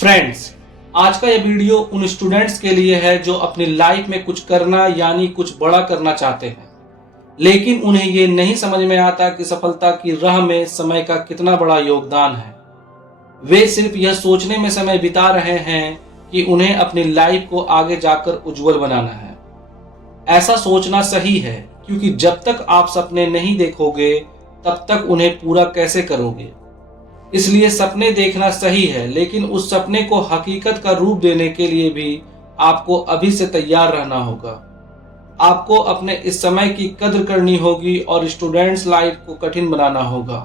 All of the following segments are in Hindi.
फ्रेंड्स, आज का ये वीडियो उन स्टूडेंट्स के लिए है जो अपनी लाइफ में कुछ करना यानी कुछ बड़ा करना चाहते हैं, लेकिन उन्हें ये नहीं समझ में आता कि सफलता की राह में समय का कितना बड़ा योगदान है। वे सिर्फ यह सोचने में समय बिता रहे हैं कि उन्हें अपनी लाइफ को आगे जाकर उज्जवल बनाना है। ऐसा सोचना सही है, क्योंकि जब तक आप सपने नहीं देखोगे तब तक उन्हें पूरा कैसे करोगे। इसलिए सपने देखना सही है, लेकिन उस सपने को हकीकत का रूप देने के लिए भी आपको अभी से तैयार रहना होगा। आपको अपने इस समय की कद्र करनी होगी और स्टूडेंट्स लाइफ को कठिन बनाना होगा।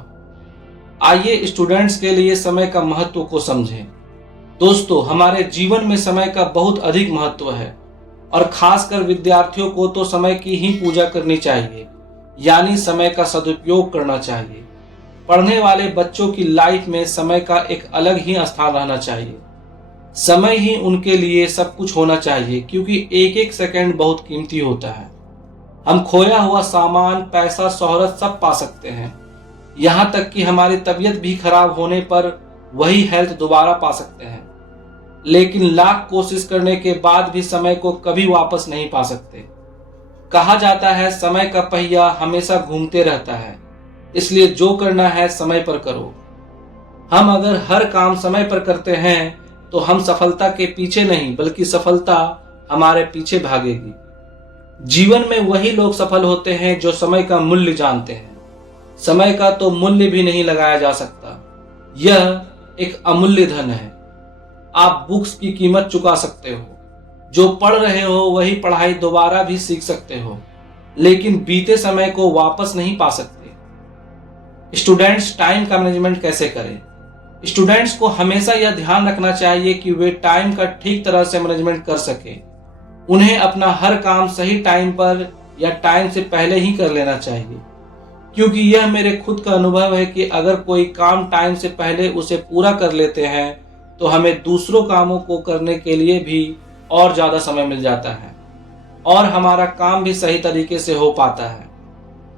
आइए स्टूडेंट्स के लिए समय का महत्व को समझें। दोस्तों, हमारे जीवन में समय का बहुत अधिक महत्व है और खासकर विद्यार्थियों को तो समय की ही पूजा करनी चाहिए, यानी समय का सदुपयोग करना चाहिए। पढ़ने वाले बच्चों की लाइफ में समय का एक अलग ही स्थान रहना चाहिए। समय ही उनके लिए सब कुछ होना चाहिए, क्योंकि एक एक सेकंड बहुत कीमती होता है। हम खोया हुआ सामान, पैसा, शोहरत सब पा सकते हैं, यहाँ तक कि हमारी तबीयत भी खराब होने पर वही हेल्थ दोबारा पा सकते हैं, लेकिन लाख कोशिश करने के बाद भी समय को कभी वापस नहीं पा सकते। कहा जाता है समय का पहिया हमेशा घूमते रहता है, इसलिए जो करना है समय पर करो। हम अगर हर काम समय पर करते हैं तो हम सफलता के पीछे नहीं, बल्कि सफलता हमारे पीछे भागेगी। जीवन में वही लोग सफल होते हैं जो समय का मूल्य जानते हैं। समय का तो मूल्य भी नहीं लगाया जा सकता, यह एक अमूल्य धन है। आप बुक्स की कीमत चुका सकते हो, जो पढ़ रहे हो वही पढ़ाई दोबारा भी सीख सकते हो, लेकिन बीते समय को वापस नहीं पा सकते। स्टूडेंट्स टाइम का मैनेजमेंट कैसे करें? स्टूडेंट्स को हमेशा यह ध्यान रखना चाहिए कि वे टाइम का ठीक तरह से मैनेजमेंट कर सके। उन्हें अपना हर काम सही टाइम पर या टाइम से पहले ही कर लेना चाहिए, क्योंकि यह मेरे खुद का अनुभव है कि अगर कोई काम टाइम से पहले उसे पूरा कर लेते हैं तो हमें दूसरों कामों को करने के लिए भी और ज़्यादा समय मिल जाता है और हमारा काम भी सही तरीके से हो पाता है।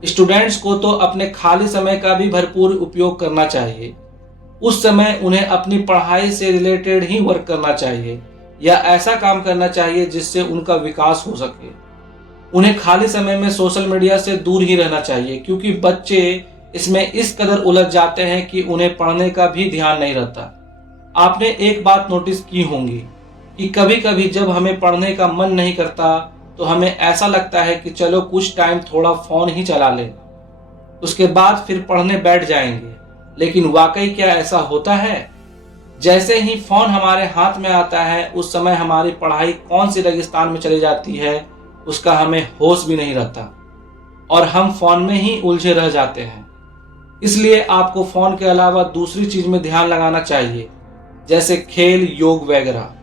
स्टूडेंट्स को तो अपने खाली समय का भी भरपूर उपयोग करना चाहिए। उस समय उन्हें अपनी पढ़ाई से रिलेटेड ही वर्क करना चाहिए या ऐसा काम करना चाहिए जिससे उनका विकास हो सके। उन्हें खाली समय में सोशल मीडिया से दूर ही रहना चाहिए, क्योंकि बच्चे इसमें इस कदर उलझ जाते हैं कि उन्हें पढ़ने का भी ध्यान नहीं रहता। आपने एक बात नोटिस की होंगी कि कभी कभी जब हमें पढ़ने का मन नहीं करता तो हमें ऐसा लगता है कि चलो कुछ टाइम थोड़ा फोन ही चला लें, उसके बाद फिर पढ़ने बैठ जाएंगे। लेकिन वाकई क्या ऐसा होता है? जैसे ही फोन हमारे हाथ में आता है, उस समय हमारी पढ़ाई कौन सी रेगिस्तान में चली जाती है उसका हमें होश भी नहीं रहता और हम फोन में ही उलझे रह जाते हैं। इसलिए आपको फोन के अलावा दूसरी चीज में ध्यान लगाना चाहिए, जैसे खेल, योग वगैरह।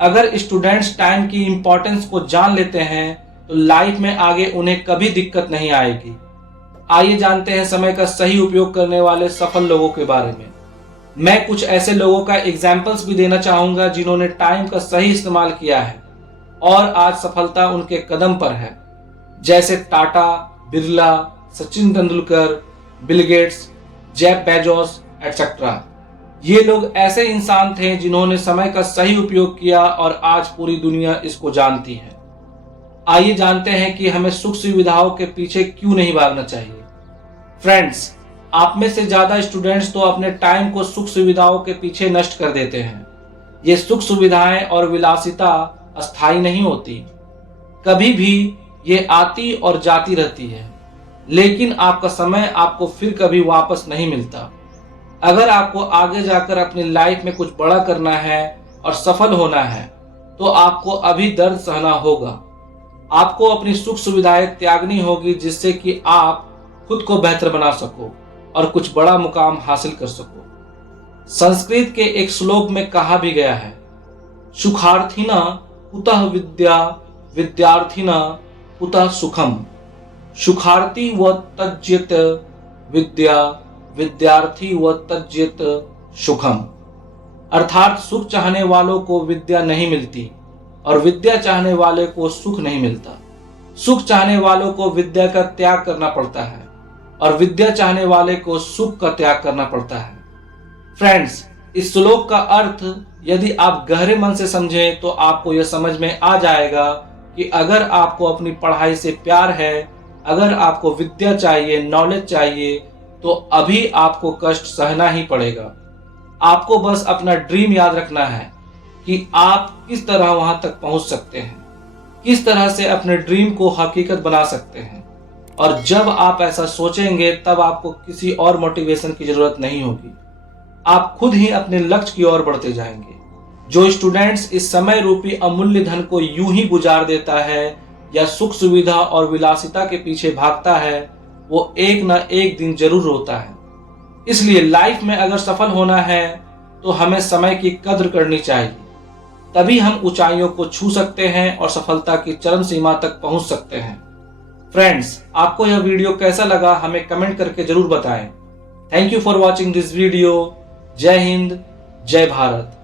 अगर स्टूडेंट्स टाइम की इंपॉर्टेंस को जान लेते हैं तो लाइफ में आगे उन्हें कभी दिक्कत नहीं आएगी। आइए जानते हैं समय का सही उपयोग करने वाले सफल लोगों के बारे में। मैं कुछ ऐसे लोगों का एग्जाम्पल्स भी देना चाहूंगा जिन्होंने टाइम का सही इस्तेमाल किया है और आज सफलता उनके कदम पर है, जैसे Tata, Birla, Sachin Tendulkar, Bill Gates, Jeff Bezos etcetera. ये लोग ऐसे इंसान थे जिन्होंने समय का सही उपयोग किया और आज पूरी दुनिया इसको जानती है। आइए जानते हैं कि हमें सुख सुविधाओं के पीछे क्यों नहीं भागना चाहिए। फ्रेंड्स, आप में से ज्यादा स्टूडेंट्स तो अपने टाइम को सुख सुविधाओं के पीछे नष्ट कर देते हैं। ये सुख सुविधाएं और विलासिता अस्थायी नहीं होती, कभी भी ये आती और जाती रहती है, लेकिन आपका समय आपको फिर कभी वापस नहीं मिलता। अगर आपको आगे जाकर अपनी लाइफ में कुछ बड़ा करना है और सफल होना है तो आपको अभी दर्द सहना होगा। आपको अपनी सुख सुविधाएं त्यागनी होगी, जिससे कि आप खुद को बेहतर बना सको और कुछ बड़ा मुकाम हासिल कर सको। संस्कृत के एक श्लोक में कहा भी गया है, सुखार्थिना कुतः विद्या, विद्यार्थिना कुतः सुखम। सुखार्थी व त्यजेत विद्या, विद्यार्थी व त्यजेत सुखम। अर्थात सुख चाहने वालों को विद्या नहीं मिलती और विद्या चाहने वाले को सुख नहीं मिलता। सुख चाहने वालों को विद्या का त्याग करना पड़ता है और विद्या चाहने वाले को सुख का त्याग करना पड़ता है। फ्रेंड्स, इस श्लोक का अर्थ यदि आप गहरे मन से समझें तो आपको यह समझ में आ जाएगा कि अगर आपको अपनी पढ़ाई से प्यार है, अगर आपको विद्या चाहिए, नॉलेज चाहिए, तो अभी आपको कष्ट सहना ही पड़ेगा। आपको बस अपना ड्रीम याद रखना है कि आप किस तरह वहां तक पहुंच सकते हैं, किस तरह से अपने ड्रीम को हकीकत बना सकते हैं। और जब आप ऐसा सोचेंगे तब आपको किसी और मोटिवेशन की जरूरत नहीं होगी। आप खुद ही अपने लक्ष्य की ओर बढ़ते जाएंगे। जो स्टूडेंट्स इस समय रूपी अमूल्य धन को यूं ही गुजार देता है या सुख सुविधा और विलासिता के पीछे भागता है, वो एक ना एक दिन जरूर रोता है। इसलिए लाइफ में अगर सफल होना है तो हमें समय की कद्र करनी चाहिए। तभी हम ऊंचाइयों को छू सकते हैं और सफलता की चरम सीमा तक पहुंच सकते हैं। फ्रेंड्स, आपको यह वीडियो कैसा लगा हमें कमेंट करके जरूर बताएं। Thank you for watching this video. जय हिंद, जय भारत।